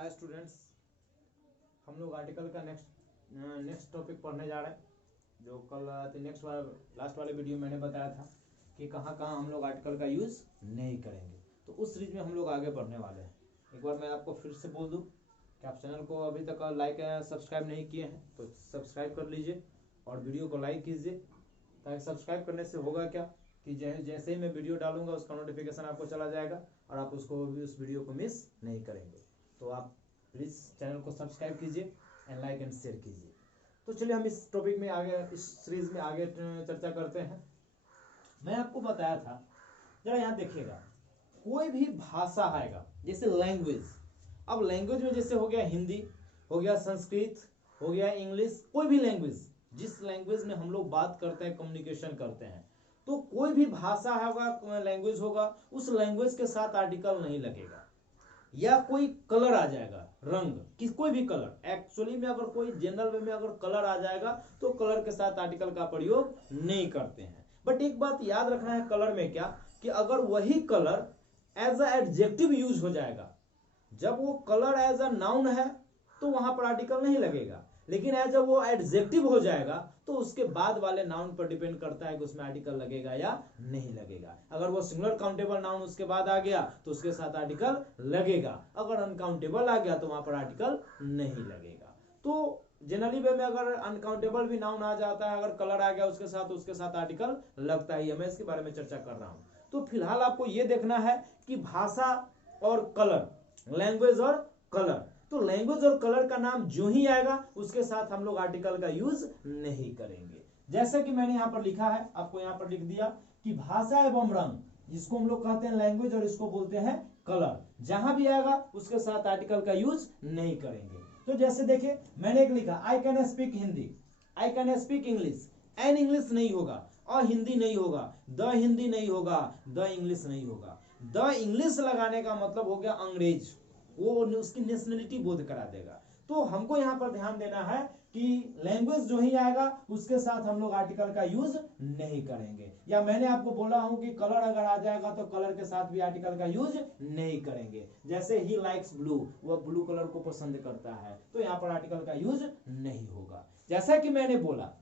Hi students, हम लोग article का नेक्स्ट टॉपिक पढ़ने जा रहे हैं। जो कल लास्ट वाले वीडियो मैंने बताया था कि कहाँ कहाँ हम लोग आर्टिकल का यूज़ नहीं करेंगे, तो उस सीरीज में हम लोग आगे बढ़ने वाले हैं। एक बार मैं आपको फिर से बोल दूं कि आप चैनल को अभी तक लाइक सब्सक्राइब नहीं किए हैं तो सब्सक्राइब कर लीजिए और वीडियो को लाइक कीजिए, ताकि सब्सक्राइब करने से होगा क्या कि जैसे ही मैं वीडियो डालूंगा उसका नोटिफिकेशन आपको चला जाएगा और आप उसको भी उस वीडियो को मिस नहीं करेंगे। तो आप प्लीज़ चैनल को सब्सक्राइब कीजिए एंड लाइक एंड शेयर कीजिए। तो चलिए हम इस टॉपिक में आगे, इस सीरीज में आगे चर्चा करते हैं। मैं आपको बताया था, जरा यहाँ देखिएगा, कोई भी भाषा आएगा जैसे लैंग्वेज। अब लैंग्वेज में जैसे हो गया हिंदी, हो गया संस्कृत, हो गया इंग्लिश, कोई भी लैंग्वेज, जिस लैंग्वेज में हम लोग बात करते हैं, कम्युनिकेशन करते हैं, तो कोई भी भाषा होगा, लैंग्वेज होगा, उस लैंग्वेज के साथ आर्टिकल नहीं लगेगा। या कोई कलर आ जाएगा, रंग कि कोई भी कलर, एक्चुअली में अगर कोई जनरल वे में अगर कलर आ जाएगा तो कलर के साथ आर्टिकल का प्रयोग नहीं करते हैं। बट एक बात याद रखना है कलर में क्या, कि अगर वही colour as a adjective use हो जाएगा, जब वो कलर एज अ नाउन है तो वहां पर आर्टिकल नहीं लगेगा, लेकिन एज अ वो एडजेक्टिव हो जाएगा तो उसके बाद वाले नाउन पर डिपेंड करता है कि उसमें आर्टिकल लगेगा या नहीं लगेगा। अगर वो सिंगुलर काउंटेबल नाउन उसके बाद आ गया तो उसके साथ आर्टिकल लगेगा, अगर अनकाउंटेबल आ गया तो वहां पर आर्टिकल नहीं लगेगा। तो जनरली वे में अगर अनकाउंटेबल भी नाउन आ जाता है, अगर कलर आ गया उसके साथ आर्टिकल लगता ही है। मैं इसके बारे में चर्चा कर रहा हूं। तो फिलहाल आपको यह देखना है कि भाषा और कलर, लैंग्वेज और कलर, तो लैंग्वेज और कलर का नाम जो ही आएगा उसके साथ हम लोग आर्टिकल का यूज नहीं करेंगे। जैसे कि मैंने यहां पर लिखा है, आपको यहां पर लिख दिया कि भाषा एवं रंग, जिसको हम लोग कहते हैं लैंग्वेज और इसको बोलते हैं कलर, जहां भी आएगा उसके साथ आर्टिकल का यूज नहीं करेंगे। तो जैसे देखिए मैंने एक लिखा, I can speak Hindi, I can speak English, an English नहीं होगा, अ हिंदी नहीं होगा, द हिंदी नहीं होगा, द इंग्लिश नहीं होगा। द इंग्लिश लगाने का मतलब हो गया अंग्रेज, वो उसकी नेशनलिटी बोध करा देगा। तो हमको यहां पर ध्यान देना है कि लैंग्वेज जो ही आएगा उसके साथ हम लोग आर्टिकल का यूज नहीं करेंगे। या मैंने आपको बोला हूं कि कलर अगर आ जाएगा तो कलर के साथ भी आर्टिकल का यूज नहीं करेंगे। जैसे ही लाइक्स ब्लू, वह ब्लू कलर को पसंद करता है, तो यहां पर आर्टिकल का यूज नहीं होगा। जैसा कि मैंने बोला,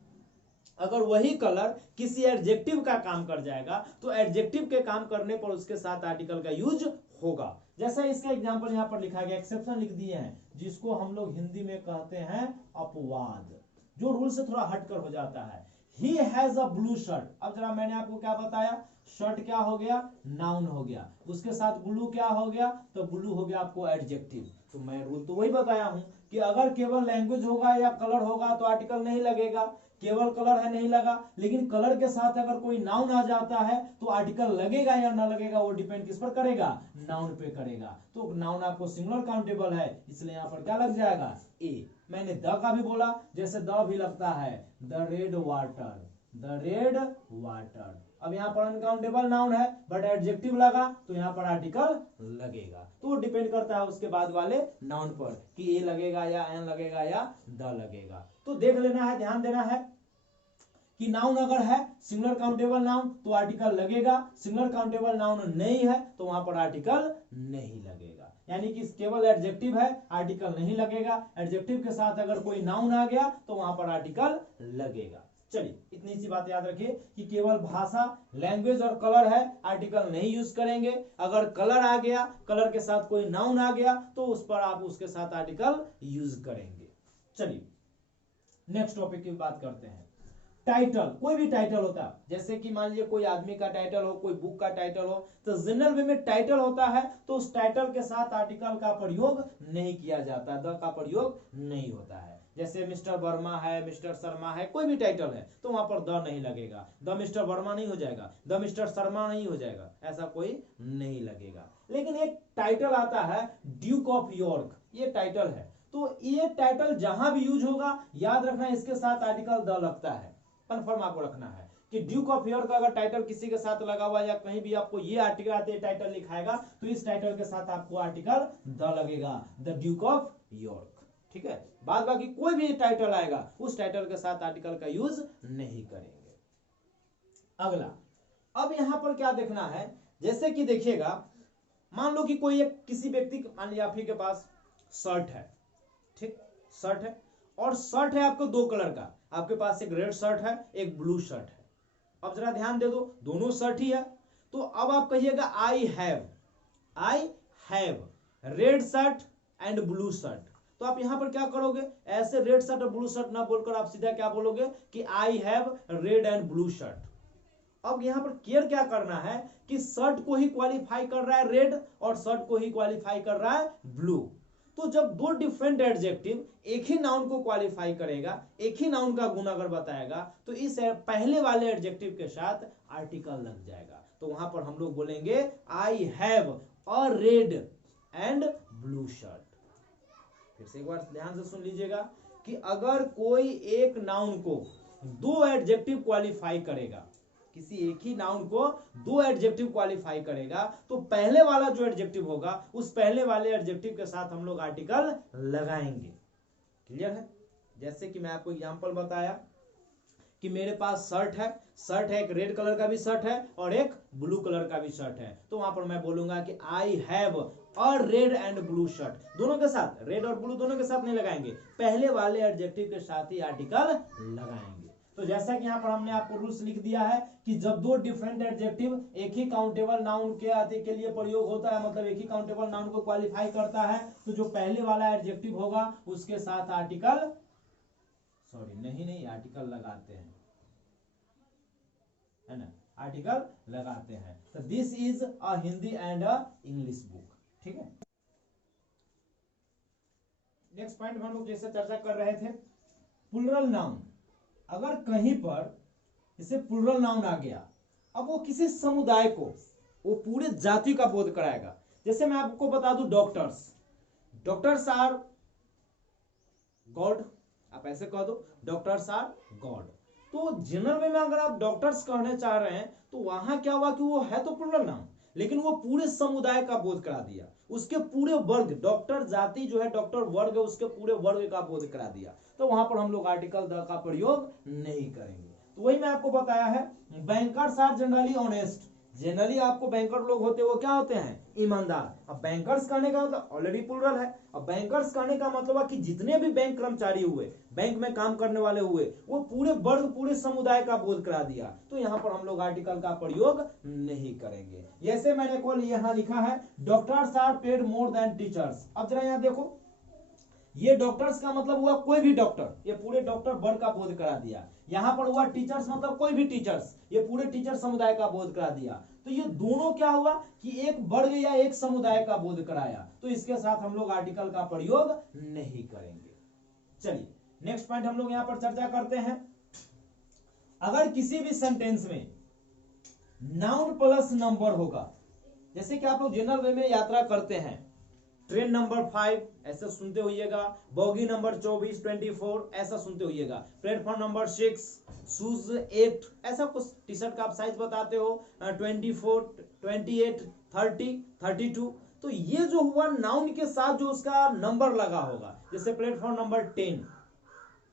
अगर वही कलर किसी एडजेक्टिव का काम कर जाएगा तो एडजेक्टिव के काम करने पर उसके साथ आर्टिकल का यूज होगा। जैसा इसका एग्जांपल यहां पर लिखा गया, एक्सेप्शन लिख दिए हैं, जिसको हम लोग हिंदी में कहते हैं अपवाद, जो रूल से थोड़ा हटकर हो जाता है। He has a blue shirt. अब जरा मैंने आपको क्या बताया, शर्ट क्या हो गया, नाउन हो गया, उसके साथ ब्लू क्या हो गया, तो ब्लू हो गया आपको एडजेक्टिव। तो मैं रूल तो वही बताया हूं कि अगर केवल लैंग्वेज होगा या कलर होगा तो आर्टिकल नहीं लगेगा। केवल कलर है नहीं लगा, लेकिन कलर के साथ अगर कोई नाउन आ जाता है तो आर्टिकल लगेगा या ना लगेगा, वो डिपेंड किस पर करेगा, नाउन पे करेगा। तो नाउन आपको सिंगुलर काउंटेबल है, इसलिए यहां पर क्या लग जाएगा, ए। मैंने द का भी बोला, जैसे द भी लगता है, the red water, the red water. अब यहां पर अनकाउंटेबल नाउन है बट एडजेक्टिव लगा तो यहां पर आर्टिकल लगेगा। तो डिपेंड करता है उसके बाद वाले नाउन पर कि ए लगेगा या एन लगेगा या द लगेगा। तो देख लेना है, ध्यान देना है कि नाउन अगर है सिंगुलर काउंटेबल नाउन तो आर्टिकल लगेगा, सिंगुलर काउंटेबल नाउन नहीं है तो वहां पर आर्टिकल नहीं लगेगा। यानी कि केवल एडजेक्टिव है, आर्टिकल नहीं लगेगा। एडजेक्टिव के साथ अगर कोई नाउन आ गया तो वहां पर आर्टिकल लगेगा। चलिए इतनी सी बात याद रखिए कि केवल भाषा, लैंग्वेज और कलर है, आर्टिकल नहीं यूज करेंगे। अगर कलर आ गया, कलर के साथ कोई नाउन आ गया तो उस पर आप उसके साथ आर्टिकल यूज करेंगे। चलिए नेक्स्ट टॉपिक की बात करते हैं। टाइटल, कोई भी टाइटल होता है, जैसे कि मान लीजिए कोई आदमी का टाइटल हो, कोई बुक का टाइटल हो, तो जनरल वे में टाइटल होता है तो उस टाइटल के साथ आर्टिकल का प्रयोग नहीं किया जाता, द का प्रयोग नहीं होता है। जैसे मिस्टर वर्मा है, मिस्टर शर्मा है, कोई भी टाइटल है तो वहां पर द नहीं लगेगा, द मिस्टर वर्मा नहीं हो जाएगा, द मिस्टर शर्मा नहीं हो जाएगा, ऐसा कोई नहीं लगेगा। लेकिन एक टाइटल आता है ड्यूक ऑफ यॉर्क, ये टाइटल है, तो ये टाइटल जहां भी यूज होगा याद रखना इसके साथ आर्टिकल द लगता है। कंफर्म आपको रखना है कि ड्यूक ऑफ यॉर्क का अगर टाइटल किसी के साथ लगा हुआ या कहीं भी आपको ये आर्टिकल आते टाइटल लिखाएगा तो इस टाइटल के साथ आपको आर्टिकल द लगेगा, द ड्यूक ऑफ यॉर्क। ठीक है, बाद बाकी कोई भी टाइटल आएगा उस टाइटल के साथ आर्टिकल का यूज नहीं करेंगे। अगला, अब यहां पर क्या देखना है, जैसे कि देखिएगा, मान लो कि कोई एक किसी व्यक्ति, मान लिया आप ही के पास शर्ट है, ठीक, शर्ट है, और शर्ट है आपको दो कलर का, आपके पास एक रेड शर्ट है, एक ब्लू शर्ट है। अब जरा ध्यान दे दो, दोनों शर्ट ही है, तो अब आप कहिएगा I have read shirt and blue shirt. तो आप यहां पर क्या करोगे, ऐसे रेड शर्ट और ब्लू शर्ट ना बोलकर आप सीधा क्या बोलोगे कि I have read and blue shirt. अब यहां पर केयर क्या करना है कि शर्ट को ही क्वालिफाई कर रहा है रेड और शर्ट को ही क्वालिफाई कर रहा है ब्लू। तो जब दो डिफरेंट एडजेक्टिव एक ही नाउन को क्वालिफाई करेगा, एक ही नाउन का गुण अगर बताएगा, तो इस पहले वाले एडजेक्टिव के साथ आर्टिकल लग जाएगा। तो वहां पर हम लोग बोलेंगे I have a red and blue shirt. फिर से एक बार ध्यान से सुन लीजिएगा कि अगर कोई एक नाउन को दो एडजेक्टिव क्वालिफाई करेगा, किसी एक ही नाउन को दो एडजेक्टिव क्वालिफाई करेगा, तो पहले वाला जो एडजेक्टिव होगा उस पहले वाले एडजेक्टिव के साथ हम लोग आर्टिकल लगाएंगे। क्लियर है? जैसे कि मैं आपको एग्जांपल बताया कि मेरे पास शर्ट है, एक रेड कलर का भी शर्ट है और एक ब्लू कलर का भी शर्ट है। तो वहां पर मैं बोलूंगा कि I have a red and blue shirt. दोनों के साथ, रेड और ब्लू दोनों के साथ नहीं लगाएंगे, पहले वाले एडजेक्टिव के साथ ही आर्टिकल लगाएंगे। तो जैसा कि यहाँ पर हमने आपको रूल्स लिख दिया है कि जब दो डिफरेंट एडजेक्टिव एक ही काउंटेबल नाउन के लिए प्रयोग होता है, मतलब एक ही काउंटेबल नाउन को क्वालिफाई करता है, तो जो पहले वाला एडजेक्टिव होगा उसके साथ आर्टिकल आर्टिकल लगाते हैं, है ना, आर्टिकल लगाते हैं। तो this is a Hindi and a English book. ठीक है, नेक्स्ट पॉइंट हम लोग जैसे चर्चा कर रहे थे, प्लूरल नाउन। अगर कहीं पर जैसे प्लूरल नाउन आ गया, अब वो किसी समुदाय को, वो पूरे जाति का बोध कराएगा। जैसे मैं आपको बता दूं, डॉक्टर्स आर गॉड, आप ऐसे कह दो डॉक्टर्स आर गॉड। तो जनरल वे में अगर आप डॉक्टर्स कहने चाह रहे हैं तो वहां क्या हुआ कि वो है तो प्लूरल नाउन, लेकिन वो पूरे समुदाय का बोध करा दिया, उसके पूरे वर्ग, डॉक्टर जाति जो है, डॉक्टर वर्ग है, उसके पूरे वर्ग का बोध करा दिया। तो वहां पर हम लोग आर्टिकल द का प्रयोग नहीं करेंगे। तो वही मैं आपको बताया है, bankers are generally honest. Generally आपको बैंकर लोग होते हैं वो क्या होते हैं, ईमानदार। अब बैंकर्स कहने का मतलब ऑलरेडी प्लूरल है, अब बैंकर्स कहने का मतलब है कि जितने भी बैंक कर्मचारी हुए, बैंक में काम करने वाले हुए, वो पूरे वर्ग, पूरे समुदाय का बोध करा दिया। तो यहाँ पर हम लोग आर्टिकल का प्रयोग नहीं करेंगे। जैसे मैंने कल यहाँ लिखा है, doctors are paid more than teachers. अब जरा यहाँ देखो, ये डॉक्टर्स का मतलब हुआ कोई भी डॉक्टर, ये पूरे डॉक्टर वर्ग का बोध करा दिया। यहां पर हुआ टीचर्स मतलब कोई भी टीचर्स, ये पूरे टीचर समुदाय का बोध करा दिया। तो ये दोनों क्या हुआ कि एक वर्ग या एक समुदाय का बोध कराया। तो इसके साथ हम लोग आर्टिकल का प्रयोग नहीं करेंगे। चलिए नेक्स्ट पॉइंट हम लोग यहां पर चर्चा करते हैं। अगर किसी भी सेंटेंस में नाउन प्लस नंबर होगा, जैसे कि आप लोग जनरल वे में यात्रा करते हैं, ट्रेन नंबर 5 ऐसा सुनते होइएगा, बॉगी नंबर 24, 24 ऐसा सुनते होइएगा, प्लेटफॉर्म नंबर 6, शूज 8, ऐसा कुछ टी शर्ट का आप साइज बताते हो, 24, 28, 30, 32। तो ये जो हुआ नाउन के साथ जो उसका नंबर लगा होगा, जैसे प्लेटफॉर्म नंबर 10,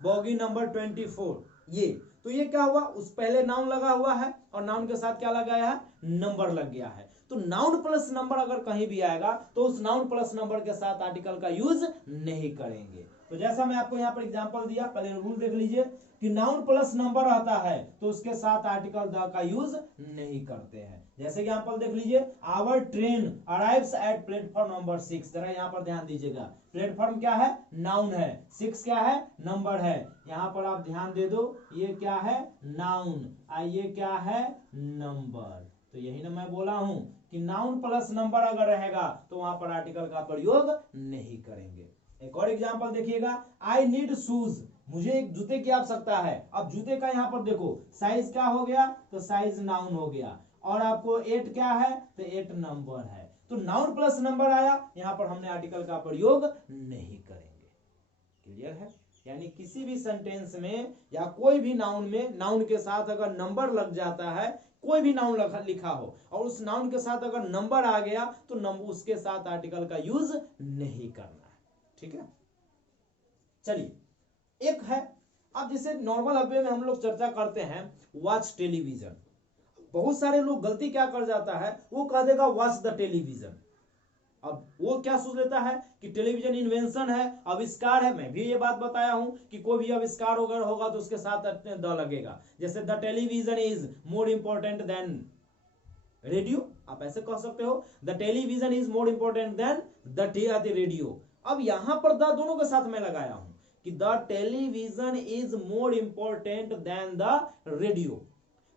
बॉगी नंबर 24, ये तो ये क्या हुआ, उस पहले नाउन लगा हुआ है और नाउन के साथ क्या लगाया है, नंबर लग गया है। तो नाउन प्लस नंबर अगर कहीं भी आएगा तो उस नाउन प्लस नंबर के साथ आर्टिकल का यूज नहीं करेंगे। तो जैसा मैं आपको यहाँ पर एग्जांपल दिया, पहले रूल देख लीजिए कि नाउन प्लस नंबर आता है तो उसके साथ आर्टिकल द का यूज नहीं करते हैं। जैसे एग्जांपल देख लीजिए, our train arrives at platform number 6। जरा यहाँ पर ध्यान दीजिएगा, प्लेटफॉर्म क्या है, नाउन है, 6 क्या है, नंबर है। यहाँ पर आप ध्यान दे दो, ये क्या है, नाउन, ये क्या है, नंबर। तो यही ना मैं बोला हूं कि नाउन प्लस नंबर अगर रहेगा तो वहां पर आर्टिकल का प्रयोग नहीं करेंगे। एक और एग्जांपल देखिएगा, आई नीड शूज, मुझे एक जूते की आवश्यकता है। अब जूते का यहाँ पर देखो साइज क्या हो गया, तो साइज नाउन हो गया, और आपको 8 क्या है, तो 8 नंबर है। तो नाउन प्लस नंबर आया, यहाँ पर हमने आर्टिकल का प्रयोग नहीं करेंगे। क्लियर है? यानी किसी भी सेंटेंस में या कोई भी नाउन में, नाउन के साथ अगर नंबर लग जाता है, कोई भी नाउन लिखा हो और उस नाउन के साथ अगर नंबर आ गया तो नंबर, उसके साथ आर्टिकल का यूज नहीं करना है। ठीक है, चलिए एक है, अब जैसे नॉर्मल वे में हम लोग चर्चा करते हैं वॉच टेलीविजन। बहुत सारे लोग गलती क्या कर जाता है, वो कह देगा वॉच द टेलीविजन। अब वो क्या सोच लेता है कि टेलीविजन इन्वेंशन है, आविष्कार है। मैं भी ये बात बताया हूं कि कोई भी आविष्कार अगर होगा तो उसके साथ द लगेगा। जैसे the television is more important than radio, आप ऐसे कह सकते हो, the television is more important than the radio. अब यहां पर द दोनों के साथ मैं लगाया हूं कि the television is more important than the radio,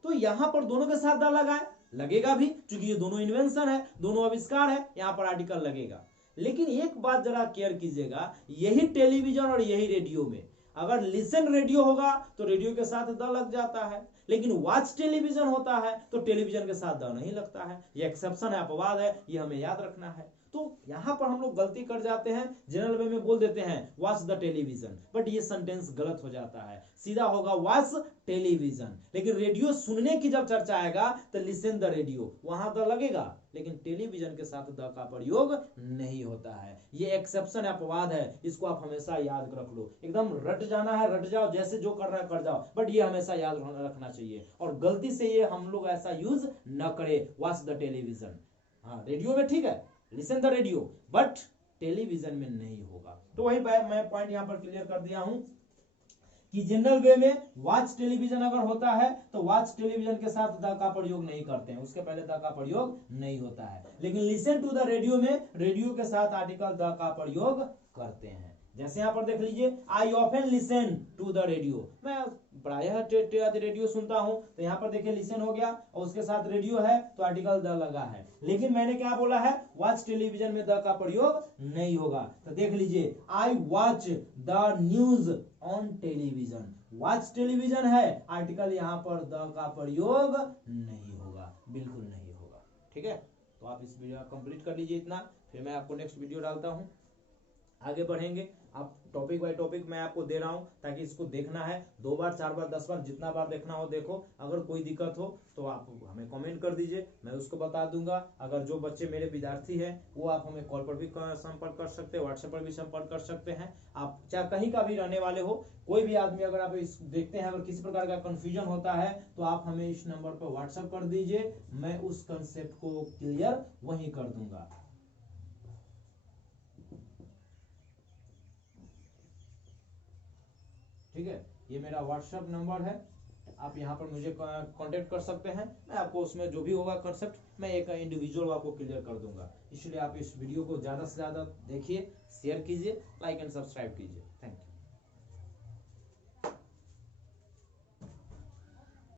तो यहां पर दोनों के साथ द लगाए, लगेगा भी, क्योंकि ये दोनों इन्वेंशन है, दोनों आविष्कार है, यहां पर आर्टिकल लगेगा। लेकिन एक बात जरा केयर कीजिएगा, यही टेलीविजन और यही रेडियो में अगर लिसन रेडियो होगा तो रेडियो के साथ द लग जाता है, लेकिन वॉच टेलीविजन होता है तो टेलीविजन के साथ द नहीं लगता है। ये एक्सेप्शन है, अपवाद है, ये हमें याद रखना है। तो यहां पर हम लोग गलती कर जाते हैं, जनरल वे में बोल देते हैं वॉच द टेलीविजन, बट ये सेंटेंस गलत हो जाता है, सीधा होगा वॉच टेलीविजन। लेकिन रेडियो सुनने की जब चर्चा आएगा तो लिसन द रेडियो, वहां द लगेगा, लेकिन टेलीविजन के साथ द का प्रयोग नहीं होता है। ये एक्सेप्शन है, अपवाद है, इसको आप हमेशा याद रख लो। एकदम रट जाना है रट जाओ, जैसे जो कर रहा है कर जाओ, बट ये हमेशा याद रखना चाहिए और गलती से ये हम लोग ऐसा यूज न करें, वॉच द टेलीविजन। हाँ, रेडियो में ठीक है, listen the radio, but television में नहीं होगा। तो वही मैं पॉइंट यहां पर क्लियर कर दिया हूं कि जनरल वे में वॉच टेलीविजन अगर होता है तो वॉच टेलीविजन के साथ द का प्रयोग नहीं करते हैं, उसके पहले द का प्रयोग नहीं होता है। लेकिन लिसन टू द रेडियो में रेडियो के साथ आर्टिकल द का प्रयोग करते हैं। जैसे यहां पर देख लीजिए, I often listen to the radio, मैं प्रायः रेडियो सुनता हूं, तो यहां पर देखिए लिसन हो गया और उसके साथ रेडियो है तो आर्टिकल द लगा है। लेकिन मैंने क्या बोला है, वॉच टेलीविजन में द का प्रयोग नहीं होगा। तो देख लीजिए, I watch the news on television, watch television है, आर्टिकल यहां पर द का प्रयोग नहीं होगा, बिल्कुल नहीं होगा। ठीक है, तो आप इस वीडियो कंप्लीट कर लीजिए इतना, फिर मैं आपको नेक्स्ट वीडियो डालता हूं, आगे बढ़ेंगे। आप टॉपिक बाय टॉपिक मैं आपको दे रहा हूं ताकि इसको देखना है 2 बार 4 बार 10 बार, जितना बार देखना हो देखो। अगर कोई दिक्कत हो तो आप हमें कमेंट कर दीजिए, मैं उसको बता दूंगा। अगर जो बच्चे मेरे विद्यार्थी हैं वो आप हमें कॉल पर भी संपर्क कर सकते हैं, व्हाट्सएप पर भी संपर्क कर सकते हैं। आप चाहे कहीं का भी रहने वाले हो, कोई भी आदमी अगर आप इस देखते हैं, अगर किसी प्रकार का कंफ्यूजन होता है तो आप हमें इस नंबर पर व्हाट्सएप कर दीजिए, मैं उस कंसेप्ट को क्लियर वहीं कर दूंगा। ठीक है, ये मेरा व्हाट्सएप नंबर है, आप यहाँ पर मुझे कांटेक्ट कर सकते हैं। मैं आपको उसमें जो भी होगा कंसेप्ट मैं एक इंडिविजुअल आपको क्लियर कर दूंगा। इसलिए आप इस वीडियो को ज़्यादा से ज़्यादा देखिए, शेयर कीजिए, लाइक एंड सब्सक्राइब कीजिए।